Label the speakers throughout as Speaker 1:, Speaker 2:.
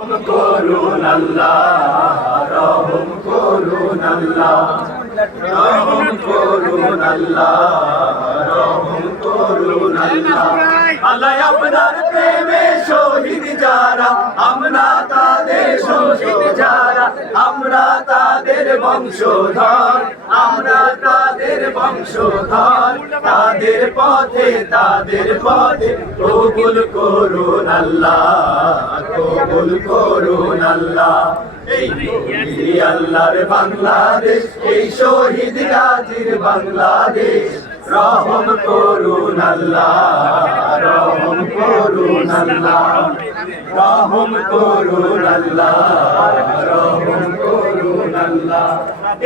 Speaker 1: করুন আল্লাহ রহম করুন আল্লাহ রহম আমরা তাদের শহীদ যারা। আমরা তাদের বংশধর, আমরা তাদের বংশধর। তাদের পথে তাদের পথে কবুল করুন আল্লাহ, কবুল করুন আল্লাহ। এই আল্লাহর বাংলাদেশ, এই শহীদ গাজীর বাংলাদেশ। রহম করুন আল্লাহ, রহম করুন আল্লাহ। রহম করুন আল্লাহ, রহম করুন আল্লাহ।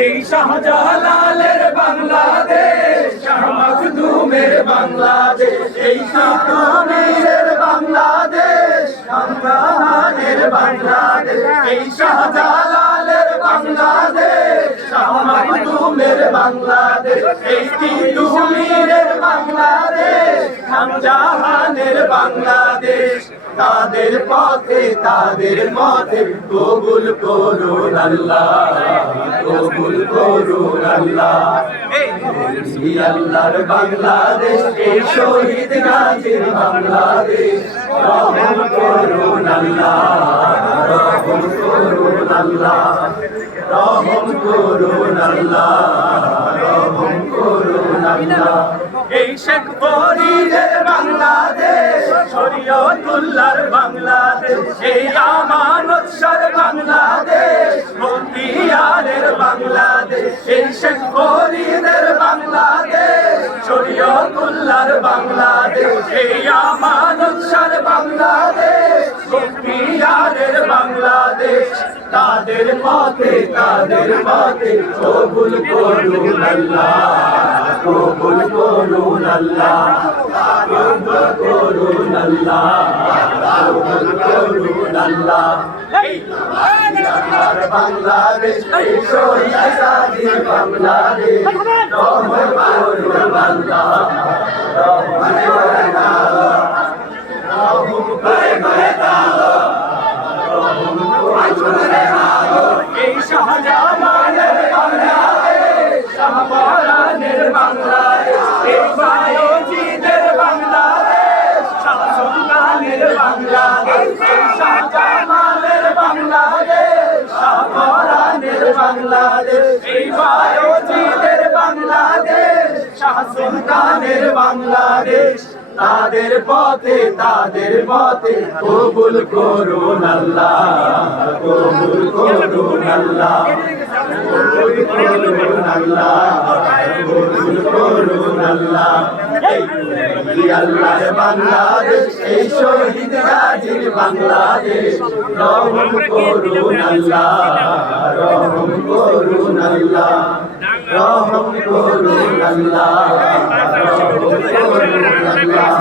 Speaker 1: এই শাহজালালের বাংলাদেশ, শাহ মখদুমের বাংলাদেশ। এই শাহমের বাংলাদেশ শাহজাহানের বাংলাদেশ। এই শাহজালালের বাংলাদেশ। শাহ বাংলাদেশ, এই বাংলাদেশ? শাহজাহানের বাংলাদেশ, তাদের পথে তাদের পথে কবুল করুন আল্লাহ, কবুল করুন আল্লাহ। আল্লাহর বাংলাদেশ, এই শহীদ গাজীর বাংলাদেশ করুন আল্লাহ। করুন আল্লাহ রহম করুন আল্লাহ রহম করুন আল্লাহ এই শেখ ফরিদের বাংলাদেশ, শরীয়তুল্লাহর বাংলাদেশ, এই আমানত সর বাংলাদেশ মতিয়ারের বাংলাদেশ, এই শেখ ফরিদের বাংলাদেশ, শরীয়তুল্লাহর বাংলাদেশ, এই আমানত সর বাংলাদেশ। তাদের পথে তাদের পথে কবুল করুন আল্লাহ কবুল করুন আল্লাহ কবুল করুন আল্লাহ কবুল করুন আল্লাহ। বাংলাদেশ গাজীর বাংলাদেশ রহম করুন আল্লাহ রহম করুন আল্লাহ রহম করুন আল্লাহ এই শাহজামানের বাংলাদেশ শাহবারানের বাংলাদেশ এই বায়োজিদের বাংলাদেশ শাহসুলতানের বাংলাদেশ এই শাহজামানের বাংলাদেশ শাহবারানের বাংলাদেশ এই বায়োজিদের বাংলাদেশ শাহসুলতানের বাংলাদেশ তাদের পথে তাদের পথে কবুল করুন আল্লাহ, কবুল করুন আল্লাহ, কবুল করুন আল্লাহ, কবুল করুন আল্লাহ। এই বাংলাদেশ, এই শহীদ গাজীর বাংলাদেশ। রহম করুন আল্লাহ, রহম করুন আল্লাহ, রহম করুন আল্লাহ, রহম করুন আল্লাহ।